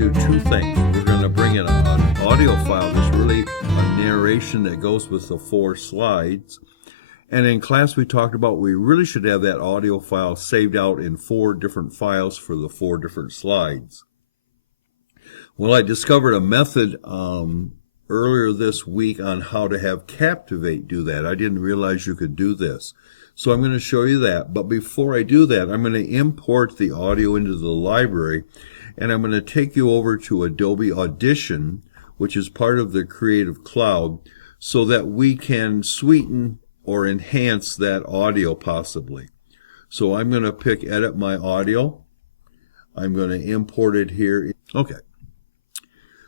do two things. We're going to bring in an audio file that's really a narration that goes with the 4 slides. And in class we talked about we really should have that audio file saved out in 4 different files for the 4 different slides. Well, I discovered a method earlier this week on how to have Captivate do that. I didn't realize you could do this. So I'm going to show you that. But before I do that, I'm going to import the audio into the library. And I'm going to take you over to Adobe Audition, which is part of the Creative Cloud, so that we can sweeten or enhance that audio possibly. So I'm going to pick Edit My Audio. I'm going to import it here. Okay.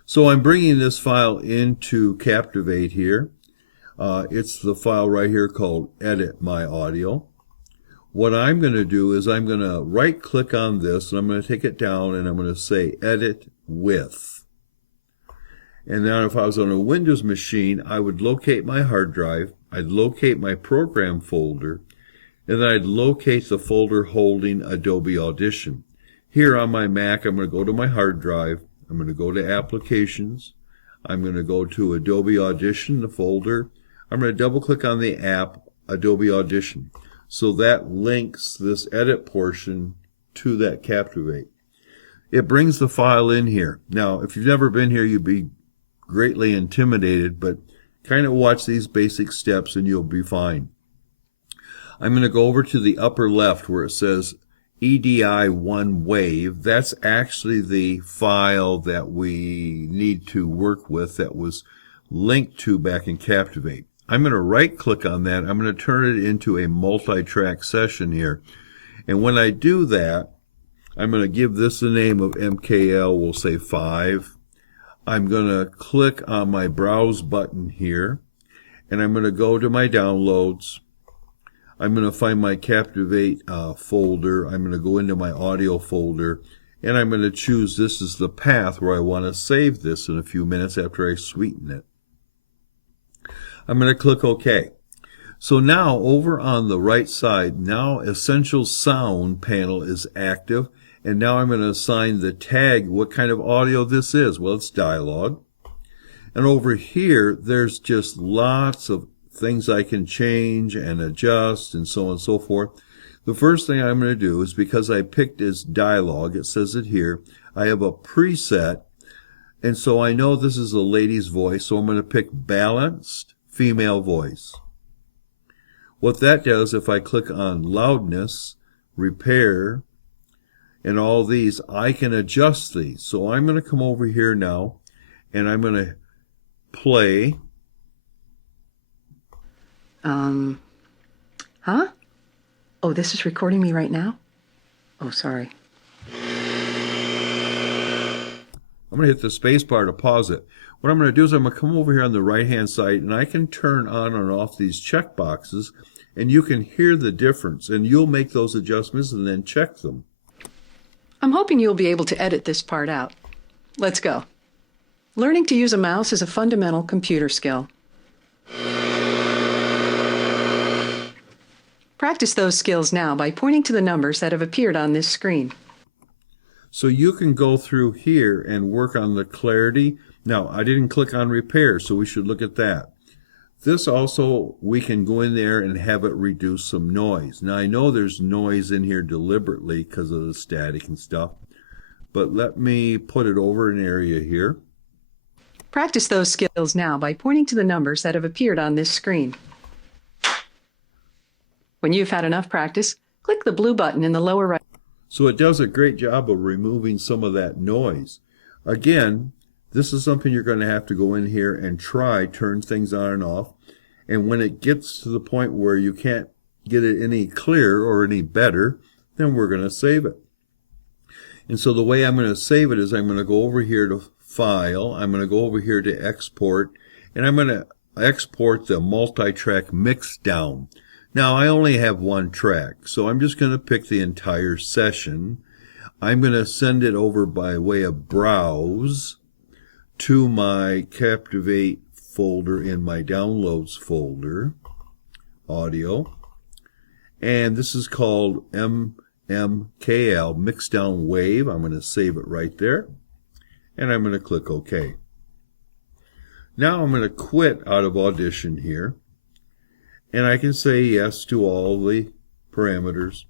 So I'm bringing this file into Captivate here. It's the file right here called Edit My Audio. What I'm going to do is I'm going to right click on this and I'm going to take it down and I'm going to say Edit With. And now if I was on a Windows machine, I would locate my hard drive, I'd locate my program folder, and then I'd locate the folder holding Adobe Audition. Here on my Mac, I'm going to go to my hard drive, I'm going to go to Applications, I'm going to go to Adobe Audition, the folder, I'm going to double click on the app, Adobe Audition. So that links this edit portion to that Captivate. It brings the file in here. Now, if you've never been here, you'd be greatly intimidated, but kind of watch these basic steps and you'll be fine. I'm going to go over to the upper left where it says EDI1 Wave. That's actually the file that we need to work with that was linked to back in Captivate. I'm going to right click on that. I'm going to turn it into a multi-track session here. And when I do that, I'm going to give this the name of MKL, we'll say 5. I'm going to click on my Browse button here, and I'm going to go to my downloads. I'm going to find my Captivate folder. I'm going to go into my audio folder, and I'm going to choose this as the path where I want to save this in a few minutes after I sweeten it. I'm going to click OK. So now over on the right side, now Essential Sound panel is active. And now I'm going to assign the tag what kind of audio this is. Well, it's dialogue. And over here, there's just lots of things I can change and adjust and so on and so forth. The first thing I'm going to do is because I picked as dialogue, it says it here, I have a preset. And so I know this is a lady's voice, so I'm going to pick Balanced Female Voice. What that does, if I click on Loudness, Repair, and all these, I can adjust these. So I'm going to come over here now, and I'm going to play. Huh? Oh, this is recording me right now? Oh, sorry. I'm going to hit the space bar to pause it. What I'm going to do is I'm going to come over here on the right-hand side, and I can turn on and off these check boxes, and you can hear the difference, and you'll make those adjustments and then check them. I'm hoping you'll be able to edit this part out. Let's go. Learning to use a mouse is a fundamental computer skill. Practice those skills now by pointing to the numbers that have appeared on this screen. So you can go through here and work on the clarity. Now, I didn't click on repair, so we should look at that. This also, we can go in there and have it reduce some noise. Now, I know there's noise in here deliberately because of the static and stuff, but let me put it over an area here. Practice those skills now by pointing to the numbers that have appeared on this screen. When you've had enough practice, click the blue button in the lower right. So it does a great job of removing some of that noise. Again, this is something you're going to have to go in here and try, turn things on and off. And when it gets to the point where you can't get it any clearer or any better, then we're going to save it. And so the way I'm going to save it is I'm going to go over here to File, I'm going to go over here to Export, and I'm going to export the multi-track mix down. Now, I only have one track, so I'm just going to pick the entire session. I'm going to send it over by way of Browse to my Captivate folder in my Downloads folder, Audio. And this is called MMKL, Mixdown Wave. I'm going to save it right there. and I'm going to click OK. Now I'm going to quit out of Audition here, and I can say yes to all the parameters.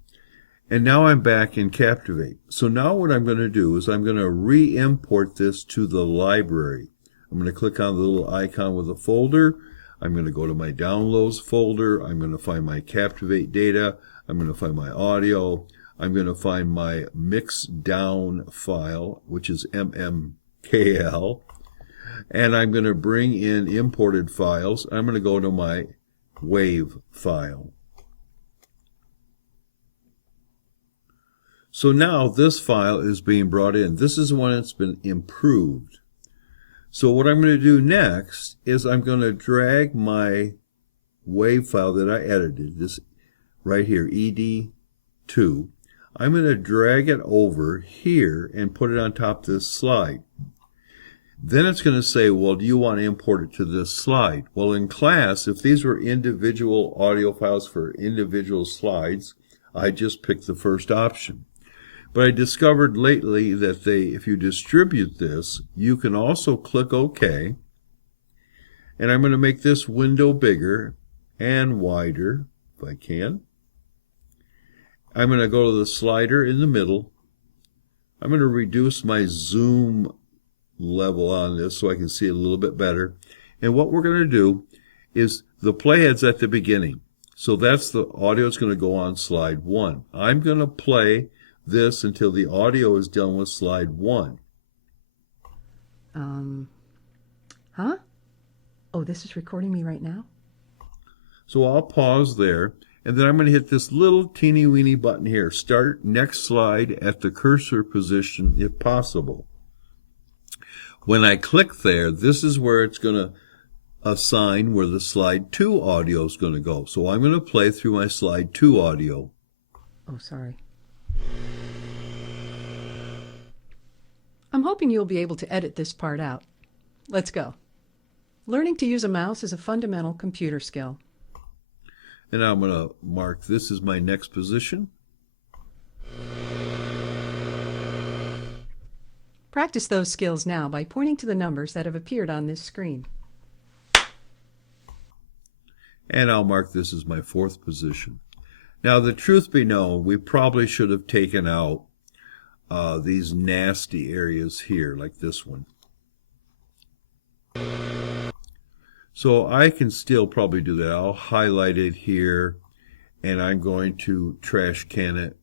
And now I'm back in Captivate. So now what I'm going to do is I'm going to re-import this to the library. I'm going to click on the little icon with a folder. I'm going to go to my Downloads folder. I'm going to find my Captivate data. I'm going to find my audio. I'm going to find my mix down file, which is MMKL. And I'm going to bring in imported files. I'm going to go to my WAV file. So now this file is being brought in. This is one that's been improved. So what I'm going to do next is I'm going to drag my WAV file that I edited, this right here, ED2. I'm going to drag it over here and put it on top of this slide. Then it's going to say, well, do you want to import it to this slide? Well, in class, if these were individual audio files for individual slides, I just picked the first option. But I discovered lately that if you distribute this, you can also click OK. And I'm going to make this window bigger and wider, if I can. I'm going to go to the slider in the middle. I'm going to reduce my zoom level on this so I can see it a little bit better. And what we're going to do is the playhead's at the beginning. So that's the audio that's going to go on slide 1. I'm going to play this until the audio is done with slide 1. Huh? Oh, this is recording me right now? So I'll pause there, and then I'm going to hit this little teeny weeny button here. Start next slide at the cursor position if possible. When I click there, this is where it's going to assign where the slide 2 audio is going to go. So I'm going to play through my slide 2 audio. Oh, sorry. I'm hoping you'll be able to edit this part out. Let's go. Learning to use a mouse is a fundamental computer skill. And I'm going to mark this as my next position. Practice those skills now by pointing to the numbers that have appeared on this screen. And I'll mark this as my 4th position. Now, the truth be known, we probably should have taken out these nasty areas here, like this one. So I can still probably do that. I'll highlight it here, and I'm going to trash can it.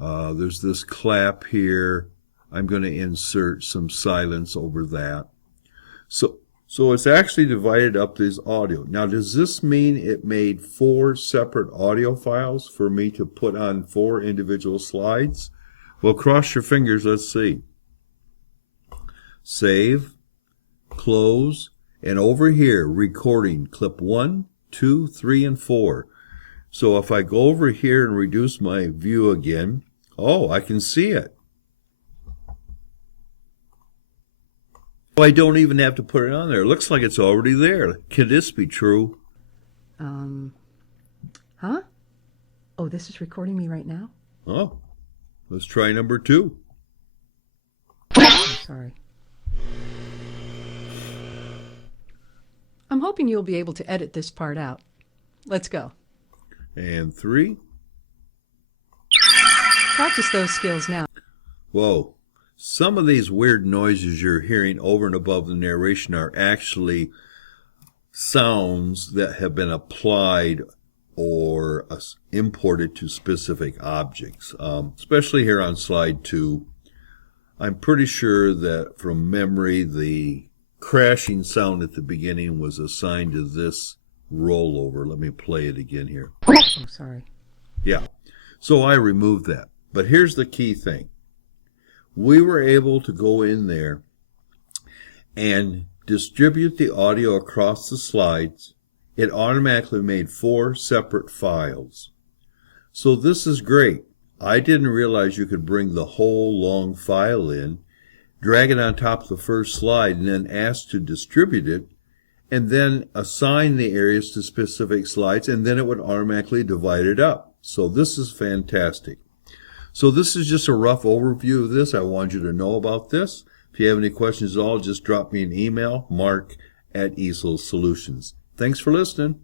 There's this clap here. I'm going to insert some silence over that. So it's actually divided up this audio. Now, does this mean it made 4 separate audio files for me to put on 4 individual slides? Well, cross your fingers. Let's see. Save, close, and over here, recording, clip 1, 2, 3, and 4. So if I go over here and reduce my view again, oh, I can see it. I don't even have to put it on there. It looks like it's already there. Can this be true? Huh? Oh, this is recording me right now? Oh, let's try number 2. Oh, sorry. I'm hoping you'll be able to edit this part out. Let's go. And 3. Practice those skills now. Whoa. Some of these weird noises you're hearing over and above the narration are actually sounds that have been applied or imported to specific objects, especially here on slide 2. I'm pretty sure that from memory the crashing sound at the beginning was assigned to this rollover. Let me play it again here. Oh, sorry. Yeah. So I removed that. But here's the key thing. We were able to go in there and distribute the audio across the slides. It automatically made 4 separate files. So this is great. I didn't realize you could bring the whole long file in, drag it on top of the first slide, and then ask to distribute it, and then assign the areas to specific slides, and then it would automatically divide it up. So this is fantastic. So this is just a rough overview of this. I wanted you to know about this. If you have any questions at all, just drop me an email, mark@easelsolutions. Thanks for listening.